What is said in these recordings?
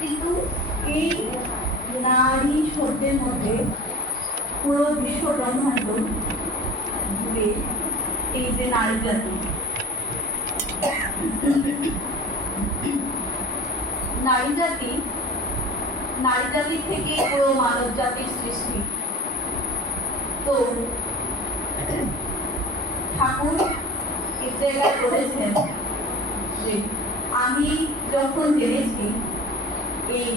কিন্তু এই নারী শব্দের মধ্যে পুরো বিশ্ব ব্রহ্মাণ্ড জুড়ে এই যে নারী জাতি, নারী জাতি নারী জাতি থেকে পুরো মানব জাতির সৃষ্টি। তো ঠাকুর এই জায়গায় বলেছেন যে আমি যখন জেনেছি এই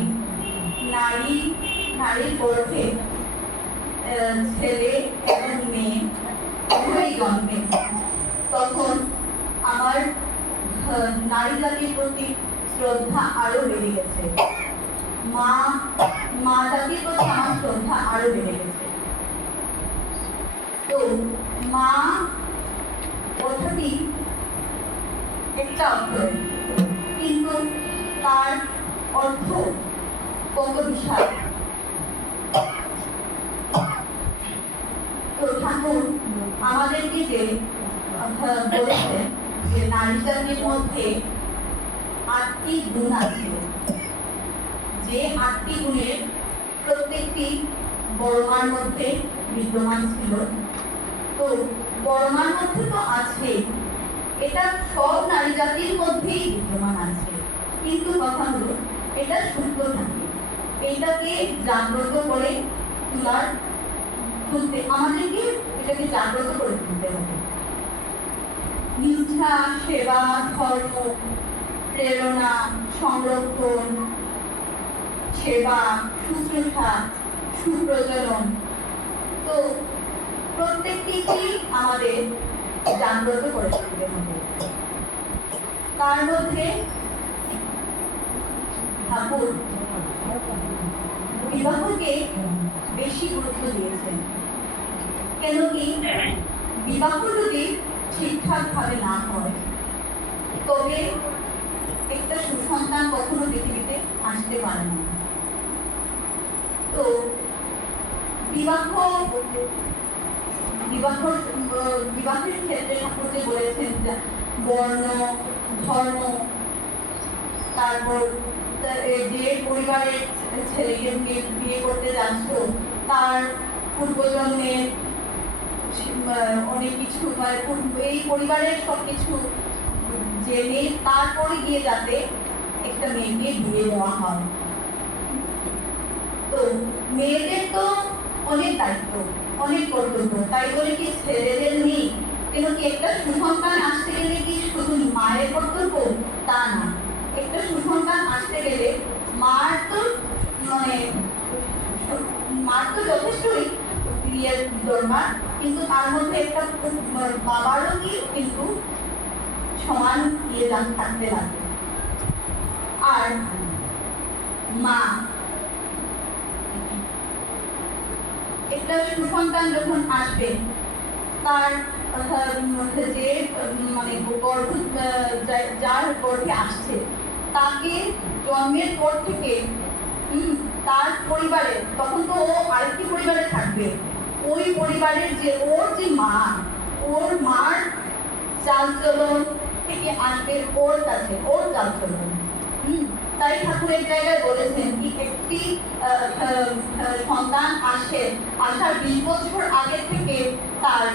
নারীর গর্ভে ছেলে এবং মেয়ে উভয়ই জন্মে, তখন আমার নারী জাতির প্রতি শ্রদ্ধা আরো বেড়ে গেছে। মা জাতির প্রতি আমার শ্রদ্ধা আরো বেড়ে গেছে। তো মা কথাটি একটা অক্ষর, কিন্তু তার অর্থ কত বিশাল। তো ঠাকুর আমাদেরকে যে বলেছেন যে নারী জাতির মধ্যে 8টি গুণ আছে, যে 8টি গুণের প্রত্যেকটি বড় মার মধ্যে বিদ্যমান ছিল। তো বড় মার মধ্যে তো আছে, এটা সব নারী জাতির মধ্যেই বিদ্যমান আছে, কিন্তু কথা হলো এটা সুপ্ত থাকে। এইটাকে জাগ্রত করে তুলতে আমাদেরকে এটাকে জাগ্রত করে তুলতে হবে। নিষ্ঠা, সেবা, ধর্ম, প্রেরণা, সংরক্ষণ, সেবা, শুশ্রূষা, সুপ্রজনন, তো প্রত্যেকটিকেই আমাদের জাগ্রত করে তুলতে হবে। তার মধ্যে ঠাকুর বিবাহকে বেশি গুরুত্ব দিয়েছেন। কেন কি, বিবাহ যদি ঠিকঠাক ভাবে না হয় তবে একটা সুসন্তান কখনো পৃথিবীতে আসতে পারে না। তো বিবাহের ক্ষেত্রে ঠাকুর যে বলেছেন বর্ণ, ধর্ম, তারপর যে পরিবারের ছেলেকে বিয়ে করতে যাচ্ছ তার পূর্বজন্মের অনেক কিছু, এই পরিবারের সবকিছু জেনে তারপরে গিয়ে যাতে একটা মেয়েকে বিয়ে দেওয়া হয়। তো মেয়েদের তো অনেক দায়িত্ব, অনেক কর্তব্য, তাই বলে কি ছেলেদের নেই? কেন কি একটা সুসন্তান আসতে গেলে কি শুধু মায়ের কর্তব্য? তা না, একটা সুসন্তান আসতে গেলে মার তো যথেষ্টই বিয়ের দরকার, কিন্তু তার মধ্যে একটা বাবারও কিন্তু সমান ইয়ে থাকতে লাগে। আর মা, একটা সুসন্তান যখন আসবে তার যে যার গর্ভে আসছে তাকে জন্মের পর থেকে তার পরিবারে, তখন তো ও আরেকটি পরিবারে থাকবে, ওই পরিবারের যে ওর যে মা, ওর মার চালচলন থেকে আসবে ওর কাছে ওর চালচলন। তাই ঠাকুরের জায়গায় বলেছেন কি একটি সন্তান আসার 20 বছর আগে থেকে তার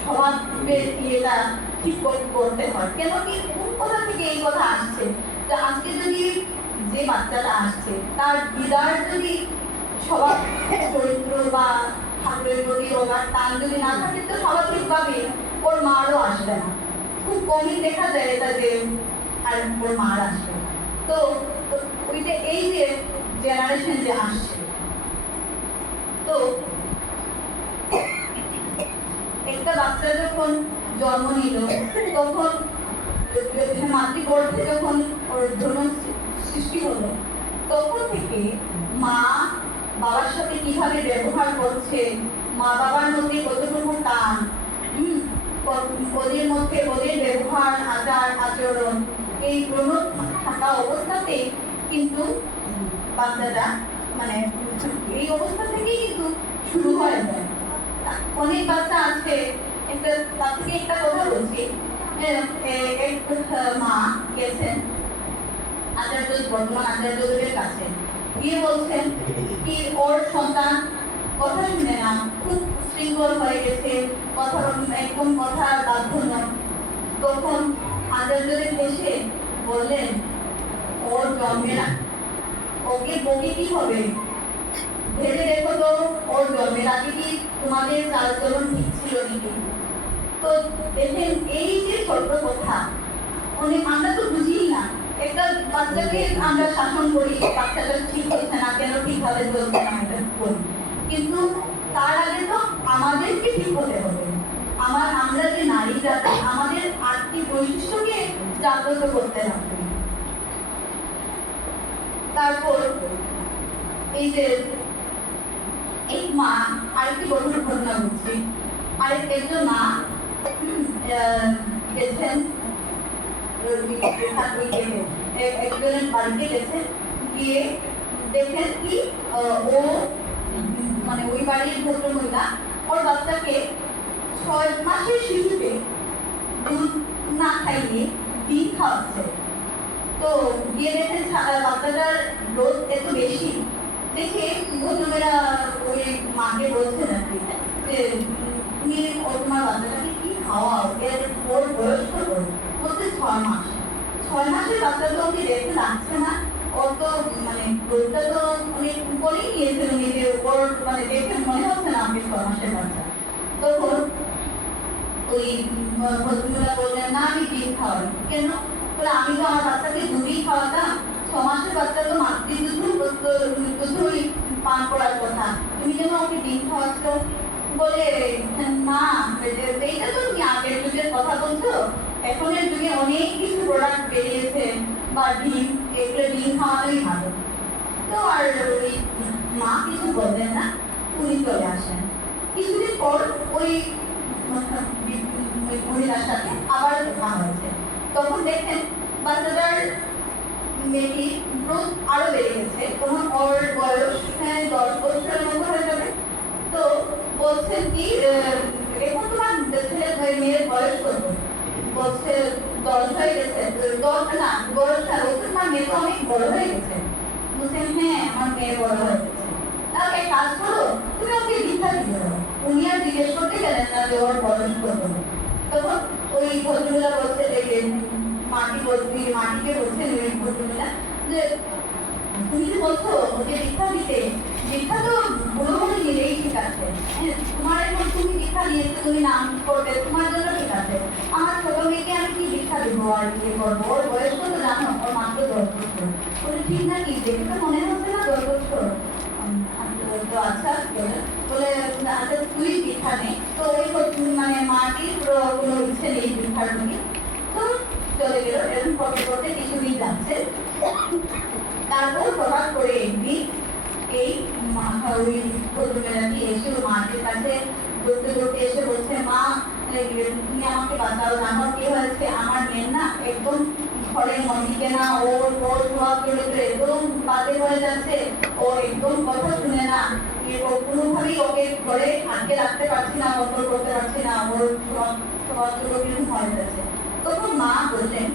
স্বভাবের ইয়েটা ঠিক করতে হয়। কেন কি, কোন কথা থেকে এই কথা আসছে যে আজকে যদি যে বাচ্চাটা আসছে তার দিদার যদি স্বভাব চরিত্র বা ঠাকুরের প্রতি ওনার টান যদি না থাকে তো স্বাভাবিকভাবে ওর মারও আসবে না। খুব কমই দেখা যায় এটা যে আর ওর মার আসবে। তো ওই যে এই যে জেনারেশন যে আসছে, তো একটা বাচ্চা যখন জন্ম নিল তখন মাতৃগর্ভে যখন ওর জন্ম সৃষ্টি হলো তখন থেকে মা বাবার সাথে কিভাবে ব্যবহার করছে, মা বাবার মধ্যে কতটুকু টান, ওদের মধ্যে ওদের ব্যবহার, আচার আচরণ, এই প্রণোদ থাকা অবস্থাতে কিন্তু বাচ্চাটা এই অবস্থা থেকেই কিন্তু শুরু হয়ে যায়। অনেক বাচ্চা আছে, তার থেকে একটা কথা বলছি, এক মা গেছেন বর্তমান আচার্যদেবের কাছে গিয়ে বলছেন কি ওর সন্তান কথা শুনে না, খুব শৃঙ্খল হয়ে গেছে, কথা একদম কথা বাধ্য নয়। তখন আচার্যদেব এসে বললেন ওর জন্মের ওকে বকে কি হবে, ভেবে দেখো তো ওর জন্মের আগে কি তোমাদের চালচলন ঠিক ছিল নাকি। তো দেখেন এই যে ছোট্ট কথা, অনেক আমরা তো বুঝি না, একটা বাচ্চাকে আমরা শাসন করি, বাচ্চাটা ঠিক হচ্ছে না কেন, ঠিকভাবে চলছে না এটা করি, কিন্তু তার আগে তো আমাদেরকে ঠিক হতে হবে। আমরা যে নারী জাতি, আমাদের আর্থিক বৈশিষ্ট্যকে জাগ্রত করতে হবে। তারপর এই যে এক মা, আরেকটি বছর ঘটনা বলছি, একজন মা গেছেন একজনের বাড়িতে গেছেন, গিয়ে দেখেন কি ও মানে ওই বাড়ির ভদ্রমহিলা ওর বাচ্চাকে 6 মাসের শিশুকে দুধ না খাইয়ে ডিম খাওয়াচ্ছে। তো গিয়ে দেখেন বাচ্চাটার রোদ এত বেশি দেখে ভদ্রমেরা ওই মাকে বলছেন আর কি যে তুমি তোমার বাচ্চাটাকে কি খাওয়াও, এর ওর বয়স কত, বলছে 6 মাস। 6 মাসের বাচ্চা তো ওকে দেখতে লাগছে না, ওর তো মানে রোদটা তো অনেক করেই নিয়েছিল নিজে, ওর মানে দেখে মনে হচ্ছে না আমি 6 মাসের বাচ্চা। তখন ওই ভদ্রমহিলা বললেন না আমি ডিম খাওয়াই। কেন? বলে আমি তো আমার বাচ্চাকে দুধই খাওয়াতাম, 6 মাসের বাচ্চা তো দুধই পান করার কথা, তুমি যেন ওকে ডিম খাওয়াচ্ছ। বলে না, এইটা তো তুমি আগের যুগের কথা বলছো, এখনের যুগে অনেক কিছু প্রোডাক্ট বেরিয়েছে বা ডিম, এগুলো ডিম খাওয়ানোই ভালো। তো আর ওই মা কিছু বললেন না, উনি চলে আসেন। কিছুদিন পর ওই মহিলার সাথে আবার দেখা হয়েছে। তখন দেখেন বাচ্চাটার মেয়েটি গ্রোথ আরো বেড়ে গেছে, তখন ওর বয়স 10 বছরের মতো হয়ে যাবে। তো বলছেন কি এখন তোমার মেয়ের বয়স কত, বলছে 10 হয়ে গেছে। 10 না, বয়স না, তোমার মেয়ে তো অনেক বড় হয়ে গেছে। বলছেন হ্যাঁ আমার মেয়ে বড় হয়ে গেছে। তাহলে এক কাজ করো, তুমি ওকে দীক্ষা দিয়ে দাও। উনি আর জিজ্ঞেস করতে গেলেন না যে ওর বয়স কত। তখন ওই ভদ্রমহিলা বলছে মাটিকে বলছেন ওই ভদ্রমহিলা যে তুমি যে বলছো ওকে দীক্ষা দিতে, দীক্ষা তো গুণমণি নিলেই ঠিক আছে, তোমার এখন তুমি দীক্ষা নিয়েছো, তুমি নাম করবে, তোমার জন্য ঠিক আছে। আমার ছোট মেয়েকে আমি কি দীক্ষা দেবো আর কি করবো, ওর বয়স কত জানো, ওর মাত্র 10 বছর। বলে ঠিক নাকি, দেখে তো মনে হচ্ছে না 10 বছর। তো আচ্ছা বলে আচ্ছা তুই দীক্ষা নেই। তো ওই মানে মাটির কোনো ইচ্ছে নেই দীক্ষার প্রতি। তো চলে গেল, এরকম করতে করতে কিছুদিন যাচ্ছে। তারপর হঠাৎ করে একদিন এই ওই ভদ্রমহিলাটি এসে মাটির কাছে দৌড়তে দৌড়তে এসে বলছে মা তুমি আমাকে বাঁচাও, জানো কি হয়েছে, আমার মেয়ের না একদম ঘরের মন্দিকে না, ওর স্বভাব চরিত্র একদম বাজে হয়ে যাচ্ছে, ও একদম কথা শুনে না, কোনোভাবেই ওকে ঘরে আটকে রাখতে পারছি না, কন্ট্রোল করতে পারছি না, ওর স্বভাব চরিত্র কিরকম হয়ে যাচ্ছে। তখন মা বললেন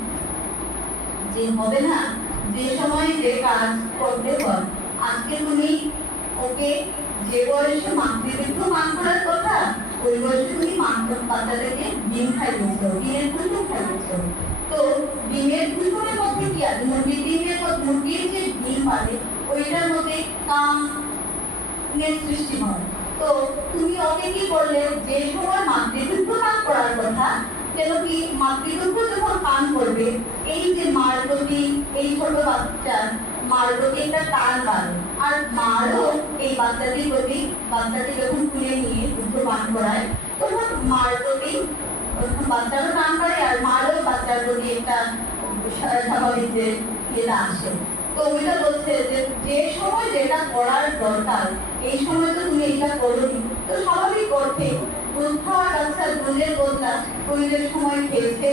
যে হবে না, যে সময় যে কাজ করতে হয়, আজকে তুমি ওকে যে বয়সে মাতৃত্ব মান করার কথা, ওই বয়সে তুমি বাচ্চাদেরকে ডিম খাইয়েছো, ডিমের কুসুম খাইয়েছো। তো ডিমের কুসুমের মধ্যে কি আছে, মুরগির যে ডিম পাবে ওইটার মধ্যে কামের সৃষ্টি হয়। তো তুমি ওকে কি করলে, যে সময় মাতৃত্ব মান করার কথা, কেন কি মাতৃত্ব যখন পান করবে, এই যে মার প্রতি, এই ছোট বাচ্চার মার প্রতি একটা টান বাড়ে, আর মারও এই বাচ্চাটির প্রতি, বাচ্চাটি যখন তুলে নিয়ে দুধ পান করায় তখন মার প্রতি বাচ্চারও টান বাড়ে, আর মারও বাচ্চার প্রতি একটা স্বাভাবিক যে এটা আসে। তো ওইটা বলছে যে যে সময় যেটা করার দরকার, এই সময় তো তুমি এটা করোনি, তো স্বাভাবিক অর্থে দুধ খাওয়া বাচ্চা দুধের বদলা শরীরের সময় খেয়েছে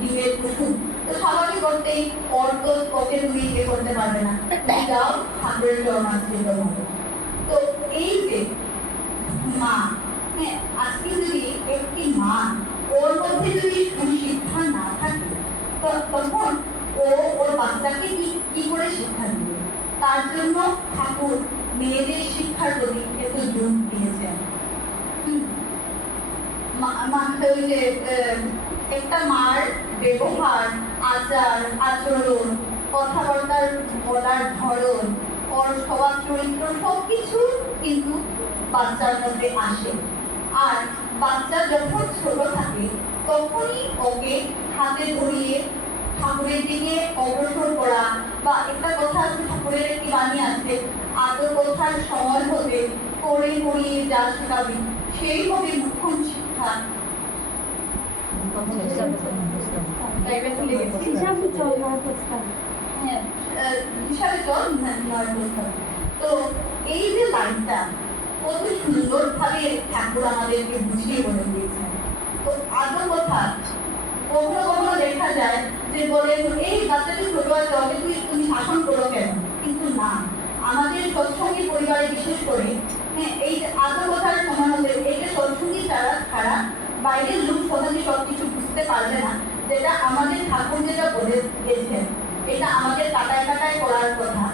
ডিমের কুসুম, তো স্বাভাবিক অর্থেই অর্থ ওকে তুমি ইয়ে করতে পারবে না, তুমি যাও ঠাকুরের চরণাশ্রিত হবে। তো এই যে মা, হ্যাঁ আজকে যদি একটি মা ওর মধ্যে যদি সুশিক্ষা না থাকে তখন ও ওর বাচ্চাকে কি করে শিক্ষা দিবে। তার জন্য ঠাকুর মেয়েদের শিক্ষার প্রতি একটু জোর দিয়েছেন। ওই যে একটা মার ব্যবহার, আচার আচরণ, কথাবার্তার বলার ধরন, ওর স্বভাব চরিত্র সবকিছু কিন্তু বাচ্চার মধ্যে আসে। আর বাচ্চা যখন ছোট থাকে তখনই ওকে হাতে ধরিয়ে ঠাকুরের দিকে অগ্রসর করা, বা একটা কথা আছে ঠাকুরের একটি বাণী আছে, আদর কথার সময় হতে করে করিয়ে যা শেখাবি, সেই হবে মুখ্যম শিক্ষা। তো এই যে লাইনটা কত সুন্দরভাবে ঠাকুর আমাদেরকে বুঝিয়ে বলে দিয়েছেন। তো আদর কথা কখনো কখনো দেখা যায় যে বলে এই বাচ্চাটি ছোট আছে, ওকে তুমি শাসন করো কেন, কিন্তু না, আমাদের সৎসঙ্গী পরিবারে বিশেষ করে এই যে আদর কথার সময় হলে এই যে সৎসঙ্গী ছাড়া বাইরের লোক সহজে সবকিছু বুঝতে পারবে না, যেটা আমাদের ঠাকুর যেটা বলে দিয়েছেন এটা আমাদের কাটায় কাটায় করার কথা।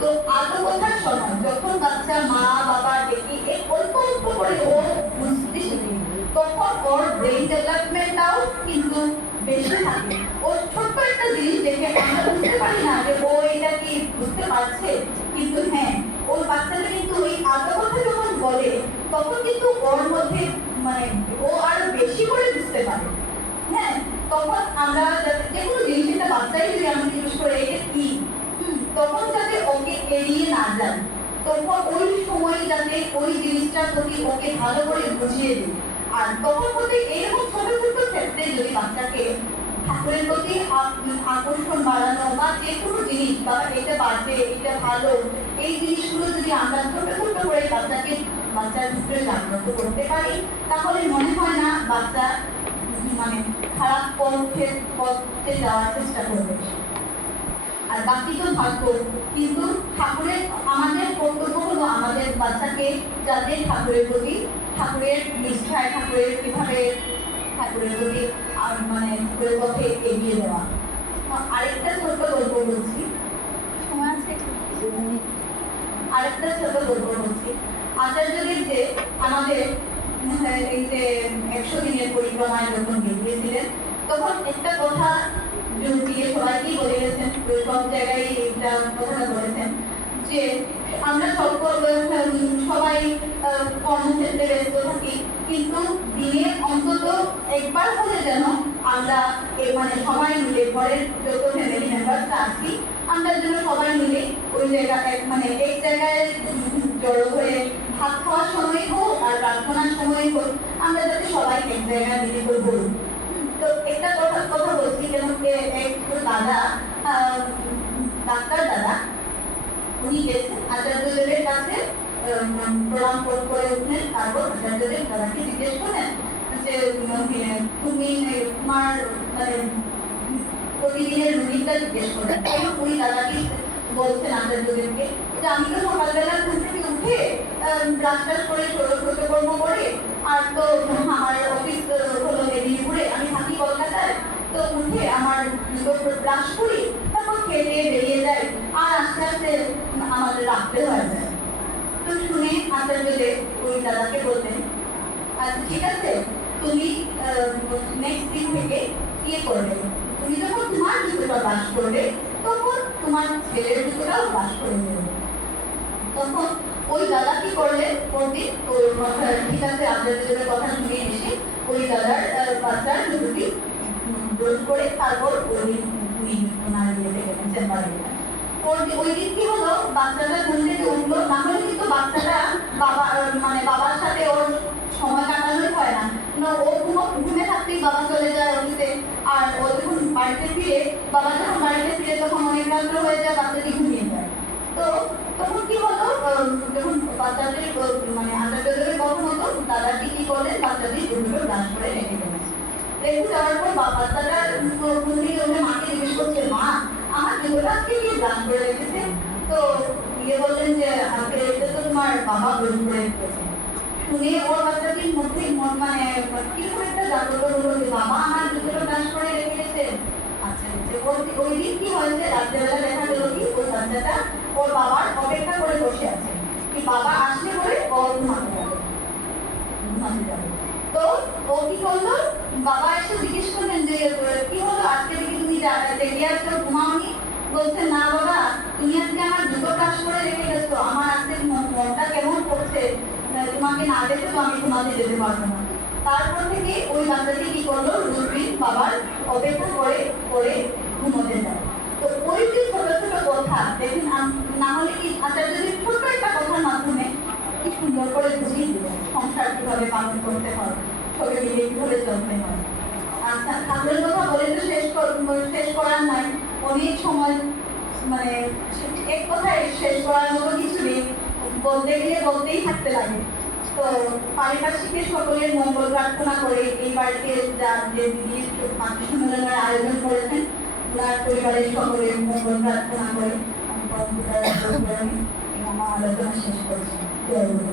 তো আদর কথার সময় যখন বাচ্চা মা বাবা দেখি এই অল্প অল্প করে ও বুঝতে শিখে, তখন ওর ব্রেন ডেভেলপমেন্টটাও কিন্তু বেশি থাকে। ওর ছোট্ট একটা জিনিস দেখে আমরা বুঝতে পারি না যে ও এটা কি বুঝতে পারছে, কিন্তু হ্যাঁ ওর বাচ্চাটা কিন্তু ওই আদর কথা যখন বলে তখন কিন্তু ওর মধ্যে মানে ও আরো বেশি করে বুঝতে পারে। হ্যাঁ, তখন আমরা যে কোনো জিনিস একটা বাচ্চাই যদি আমি জিজ্ঞেস করে এটা কি, তখন যাতে ওকে এড়িয়ে না যায়, তখন ওই সময় যাতে ওই জিনিসটার প্রতি ওকে ভালো করে বুঝিয়ে দিই। আর তখন হতে এরকম ছোট ছোট ক্ষেত্রে যদি বাচ্চাকে ঠাকুরের প্রতি আকর্ষণ বাড়ানো বা যে কোনো জিনিস, বাবা এটা বাড়বে এটা ভালো, এই জিনিসগুলো যদি আমরা ছোট ছোট করে বাচ্চার ভিতরে জাগ্রত করতে পারি, তাহলে মনে হয় না বাচ্চা মানে খারাপ পথে যাওয়ার চেষ্টা করবে। আর বাকি তো ভাগ্য, কিন্তু ঠাকুরের আমাদের কর্তব্য হলো আমাদের বাচ্চাকে যাতে ঠাকুরের প্রতি, ঠাকুরের নিষ্ঠায়, ঠাকুরের কিভাবে ঠাকুরের প্রতি মানে ঠাকুরের পথে এগিয়ে দেওয়া। আরেকটা ছোট্ট গল্প বলছি, আরেকটা ছোট গল্প বলছি। আচার্যদেব যে আমাদের এই যে 100 দিনের পরিক্রমায় যখন বেরিয়েছিলেন, তখন একটা কথা দিয়ে সবাইকেই বলে গেছেন, সব জায়গায় এইটা কথাটা বলেছেন যে আমরা সবাই কর্মক্ষেত্রে ব্যস্ত থাকি, কিন্তু দিনে অন্তত একবার হলে যেন আমরা মানে সবাই মিলে ঘরের যত ফ্যামিলি মেম্বারসরা আছি আমরা যেন সবাই মিলে ওই জায়গায় মানে এক জায়গায় জড়ো হয়ে ভাত খাওয়ার সময় হোক আর প্রার্থনার সময় হোক আমরা যাতে সবাই এক জায়গায় মিলে করবো। তো একটা কথা বলছি, কেন এক দাদা, ডাক্তার দাদা, উনি গেছেন আচার্যদেবের কাছে প্রণাম করে উঠলেন। তারপর আচার্যদেব দাদাকে জিজ্ঞেস করেন যে তুমি তোমার মানে প্রতিদিনের রুটিনটা জিজ্ঞেস করেন। উনি দাদাকে বলছেন আচার্যদেবকে যে আমি তো সকালবেলা ঘুম থেকে উঠে ব্রাশ টাশ করে কর্ম করে, আর তো আমার অফিস হলো মেদিনীপুরে, আমি থাকি কলকাতায়, তো উঠে আমার ব্রাশ করি, তারপর খেতে বেরিয়ে যাই, আর আস্তে আস্তে আমাদের রাখতে হয়ে যায়। তো শুনে আচার্যদেব ওই দাদাকে বলতেন আচ্ছা ঠিক আছে, তুমি নেক্সট দিন থেকে ইয়ে করবে, তুমি যখন তোমার জুতোটা ব্রাশ করবে তখন তোমার ছেলের জুতোটাও ব্রাশ করে নেবে। তখন ওই দাদা কি করলেন, পরদিন ওই কথা ঠিক আছে আচার্যদেবের কথা শুনে এসে ওই দাদার বাচ্চার জুতোটি ব্রাশ করে তারপর উনি ওনার ইয়েতে গেলেন, চেম্বারে গেলেন। ওই দিন কি হলো, বাচ্চাটা ঘুম থেকে উঠলো, না হলে কিন্তু বাচ্চাটা বাবার সাথে ওর সময় কাটানোই হয় না, ও ঘুমে থাকতেই বাবা চলে যায় অফিসে, আর ও যখন বাড়িতে ফিরে তখন অনেক রাত্র হয়ে যায়, বাচ্চাটি ঘুমিয়ে যায়। তো তখন কি হলো, যখন বাচ্চাটির মানে আচার্যদেবের কথা মতো দাদাটি কি করলেন, বাচ্চাটি দুটো ব্রাশ করে রেখে গেলেন। রেখে যাওয়ার পর বাচ্চাটা ঘুম থেকে উঠে মাকে জিজ্ঞেস করছে, মা আমার জুতোটা আজকে কি ব্রাশ করে রেখেছে? তো ইয়ে বললেন যে আজকে এটা তো তোমার বাবা ব্রাশ করে রেখেছে। শুনে ওর বাচ্চাটির মধ্যে মানে কিরকম একটা জাগ্রত হলো যে বাবা আমার জুতোটা ব্রাশ করে রেখে গেছে। আচ্ছা ওই দিন কি হয়েছে, রাত্রেবেলা দেখা গেল কি ওই বাচ্চাটা ওর বাবার অপেক্ষা করে বসে আছে কি বাবা আসলে পরে ও ঘুমাতে যাবে। তো ও কি করলো, বাবা এসে জিজ্ঞেস করলেন যে কি হলো আজকে দেখি তুমি জেগে আছো, ঘুমাওনি? বলছে না বাবা, তুমি আজকে আমার দুটো কাজ করে রেখে গেছো, আমার আজকে মনটা কেমন করছে, তোমাকে না দেখে তো আমি ঘুমাতে যেতে পারবো না। তারপর থেকে ওই বাচ্চাটি কি করলো, রুদ্রিন বাবার অপেক্ষা করে করে ঘুমোতে যায়। তো ওই যে ছোট ছোট কথা দেখুন, না হলে কি আচার্য যদি ছোট্ট একটা কথার মাধ্যমে কি সুন্দর করে বুঝিয়ে দিল সংসার কিভাবে পালন করতে হয়, সবাই মিলে কিভাবে চলতে হয়। আচ্ছা, ঠাকুরের কথা বলে তো শেষ করার নাই, অনেক সময় মানে এক কথায় শেষ করার মতো কিছু নেই, বলতে গেলে বলতেই থাকতে লাগে। তো পারিপার্শ্বিকে সকলের মঙ্গল প্রার্থনা করে এই বাড়িতে যে দিদি মাতৃ সম্মেলনের আয়োজন করেছেন, ওনার পরিবারের সকলের মঙ্গল প্রার্থনা করে আমি আমার আলোচনা শেষ করছি। জয় গুরু।